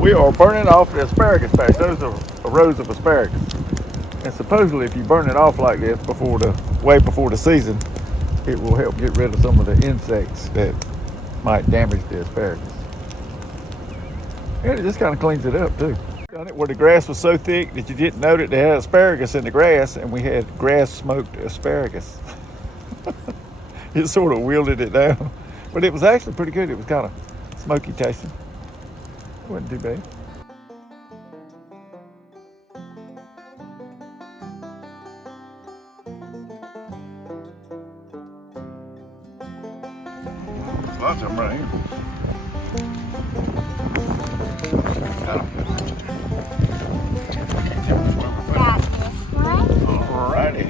We are burning off the asparagus patch. Those are rows of asparagus. And supposedly if you burn it off like this way before the season, it will help get rid of some of the insects that might damage the asparagus. And it just kind of cleans it up too. Done it where the grass was so thick that you didn't know that they had asparagus in the grass, and we had grass smoked asparagus. It sort of wielded it down, but it was actually pretty good. It was kind of smoky tasting. It wasn't too bad. Lots of them right here. Alrighty.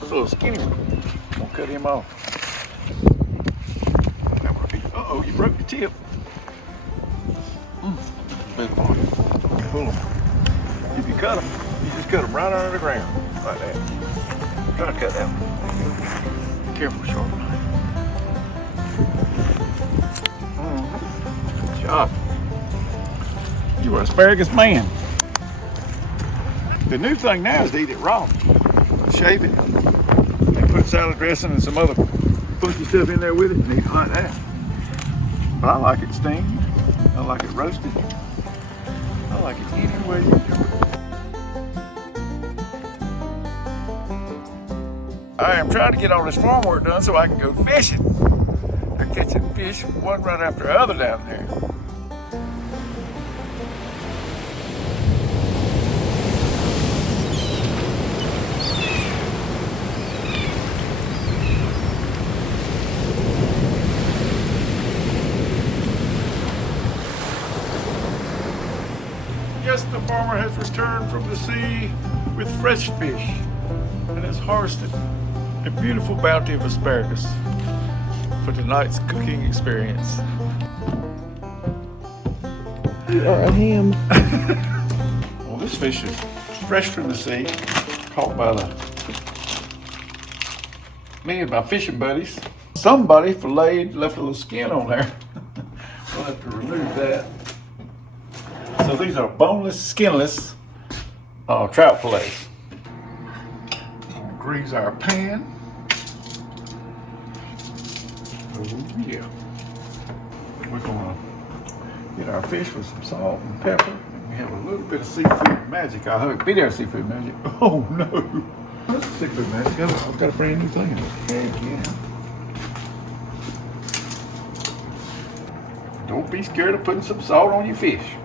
This little skinny one. We'll cut him off. Uh-oh, you broke the tip. Big one. Pull them. If you cut them, you just cut them right under the ground. Like that. Try to cut that one. Careful, sharp knife. Good job. You are an asparagus man. The new thing now is to eat it raw. Shave it. And put salad dressing and some other funky stuff in there with it and eat it like that. But I like it steamed. I like it roasted. I like it any way you do it. I am trying to get all this farm work done so I can go fishing. They're catching fish one right after the other down there. Yes, the farmer has returned from the sea with fresh fish and has harvested a beautiful bounty of asparagus for tonight's cooking experience. You are a ham. Well, this fish is fresh from the sea, caught by me and my fishing buddies. Somebody filleted, left a little skin on there. We'll have to remove that. So these are boneless, skinless trout fillets. Grease our pan. Oh yeah. We're gonna get our fish with some salt and pepper. And we have a little bit of seafood magic, I hope. Be there, seafood magic. Oh no. That's seafood magic. I've got a brand new thing. Heck yeah. Don't be scared of putting some salt on your fish.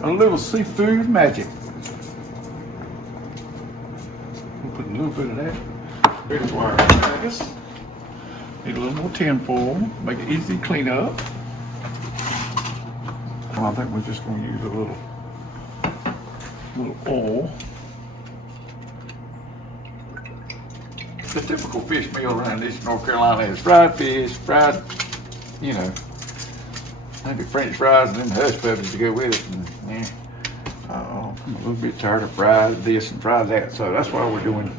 A little seafood magic. We'll put a little bit of that. Ready for our asparagus. Need a little more tin foil, make it easy to clean up. Well, I think we're just going to use a little oil. The typical fish meal around Eastern North Carolina is fried fish, fried, you know, maybe French fries and then hush puppies to go with it. And, I'm a little bit tired of fried this and fried that, so that's why we're doing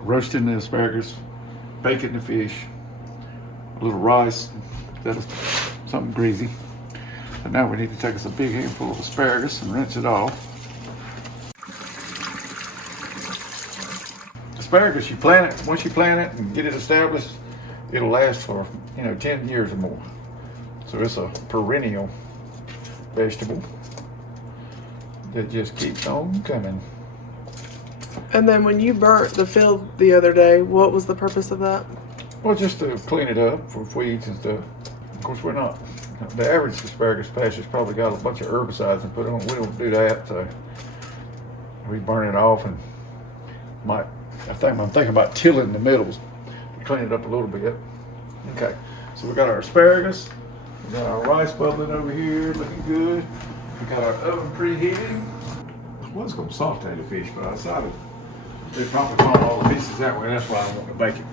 roasting the asparagus, baking the fish, a little rice, that's something greasy. And now we need to take us a big handful of asparagus and rinse it off. Asparagus, you plant it, once you plant it and get it established, it'll last for 10 years or more. So it's a perennial vegetable that just keeps on coming. And then when you burnt the field the other day, what was the purpose of that? Well, just to clean it up for weeds and stuff. Of course, we're not. The average asparagus patch has probably got a bunch of herbicides and put on. We don't do that, so we burn it off and I'm thinking about tilling the middles to clean it up a little bit. Okay, so we got our asparagus. We got our rice bubbling over here, looking good. We got our oven preheating. I was going to saute the fish, but I decided they'd probably fall all the pieces that way. That's why I want to bake it.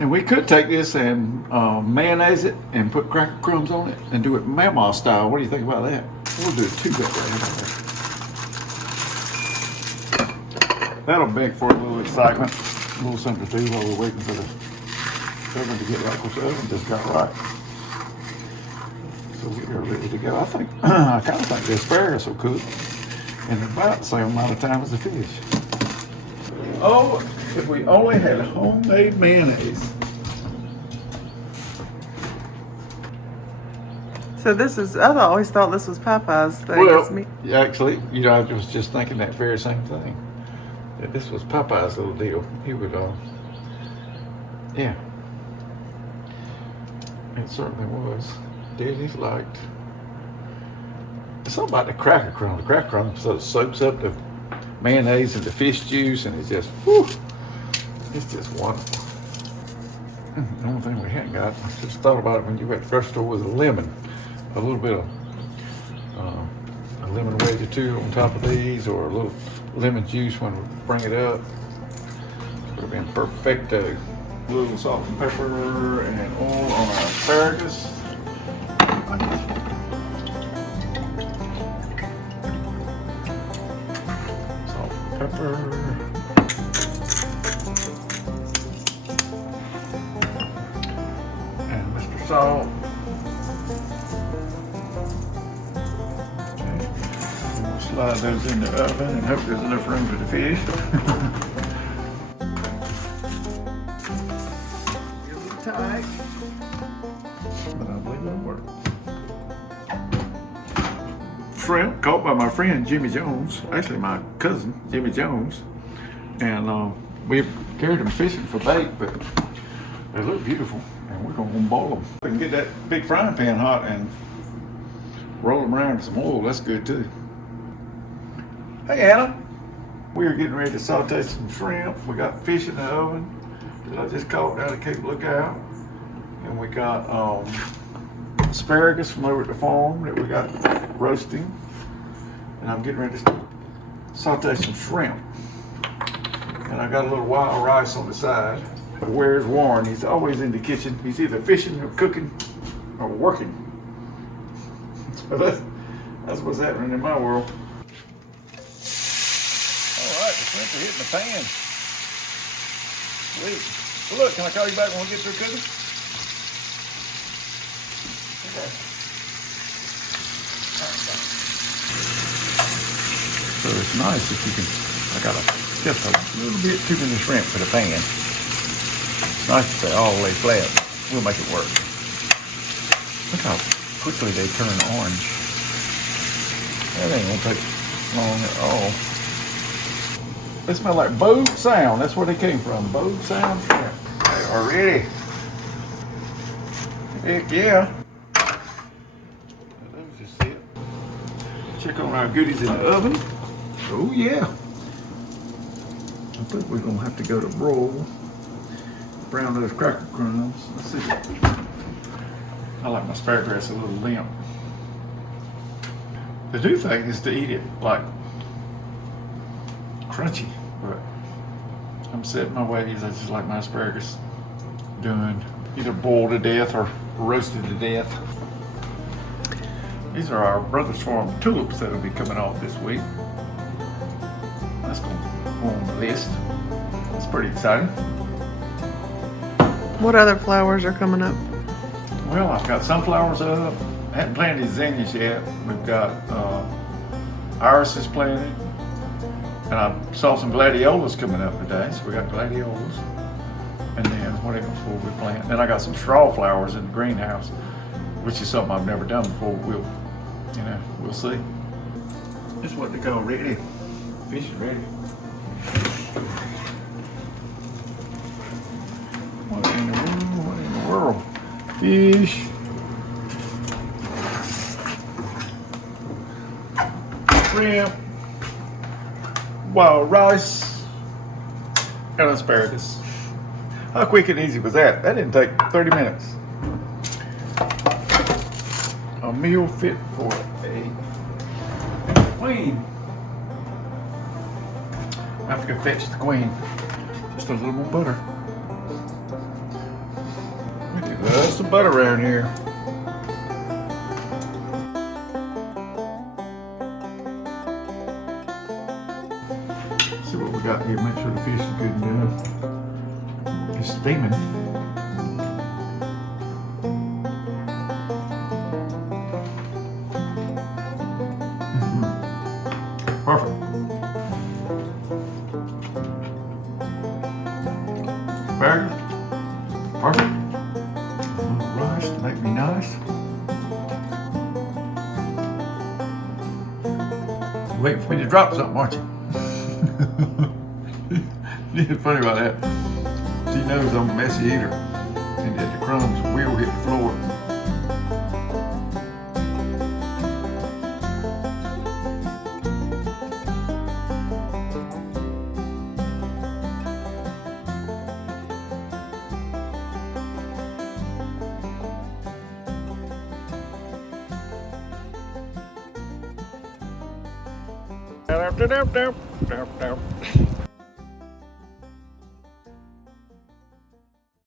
And we could take this and mayonnaise it and put cracker crumbs on it and do it mama style. What do you think about that? We'll do it two-bit right here. That'll make for a little excitement, a little something to do while we're waiting for the they're going to get like what's the oven just got right. So we are ready to go. I think, I kind of think the asparagus will cook in about the same amount of time as the fish. Oh, if we only had homemade mayonnaise. So this is, I always thought this was Popeye's thing. Well, It's me. actually, you know, I was just thinking that very same thing. That this was Popeye's little deal. He would, yeah. It certainly was. Daddy's liked. It's something about the cracker crumb. The cracker crumb sort of soaks up the mayonnaise and the fish juice, and it's just, whew, it's just wonderful. The only thing we hadn't got, I just thought about it when you went to the grocery store, was a lemon. A little bit of a lemon wedge or two on top of these, or a little lemon juice when we bring it up. Would have been perfecto. A little salt and pepper and oil on our asparagus. Salt and pepper. And Mr. Salt. Slide those in the oven and hope there's enough room for the fish. Get a little tight, but I believe it'll work. Shrimp caught by my friend Jimmy Jones, actually my cousin Jimmy Jones, and we carried them fishing for bait, but they look beautiful, and we're gonna boil them. We can get that big frying pan hot and roll them around in some oil. That's good too. Hey Anna, we are getting ready to saute some shrimp. We got fish in the oven that I just caught down at Cape Lookout, and we got asparagus from over at the farm that we got roasting, and I'm getting ready to saute some shrimp. And I got a little wild rice on the side. Where's Warren? He's always in the kitchen. He's either fishing or cooking or working. So that's what's happening in my world. Shrimp are hitting the pan. Sweet. Well, look, can I call you back when we get through cooking? Okay. So it's nice if you can, I got just a little bit too many shrimp for the pan. It's nice to say all lay flat. We'll make it work. Look how quickly they turn orange. That ain't gonna take long at all. They smell like Bogue Sound. That's where they came from. Bogue Sound shrimp. They are ready. Heck yeah. That was just it. Check on our goodies in the oven. Oh yeah. I think we're gonna have to go to roll. Brown those cracker crumbs. Let's see. I like my asparagus a little limp. The new thing is to eat it like crunchy, but I'm set in my ways. I just like my asparagus done either boiled to death or roasted to death. These are our Brothers Farm tulips that will be coming off this week. That's going to go on the list. It's pretty exciting. What other flowers are coming up? Well, I've got sunflowers up. I haven't planted zinnias yet. We've got irises planted. And I saw some gladiolas coming up today, so we got gladiolas. And then what else will we plant? Then I got some straw flowers in the greenhouse, which is something I've never done before. We'll see. This is what they call ready. Fish is ready. What in the world? What in the world? Fish. Shrimp. Wild rice and asparagus. How quick and easy was that? That didn't take 30 minutes. A meal fit for a queen. I have to go fetch the queen. Just a little more butter. We do love some butter around here. See what we got here. Make sure the fish is good and done. It's steaming. asparagus. Perfect. A little rice to make me nice. You're waiting for me to drop something, aren't you? She's funny about that. She knows I'm a messy eater, and that the crumbs will hit the floor.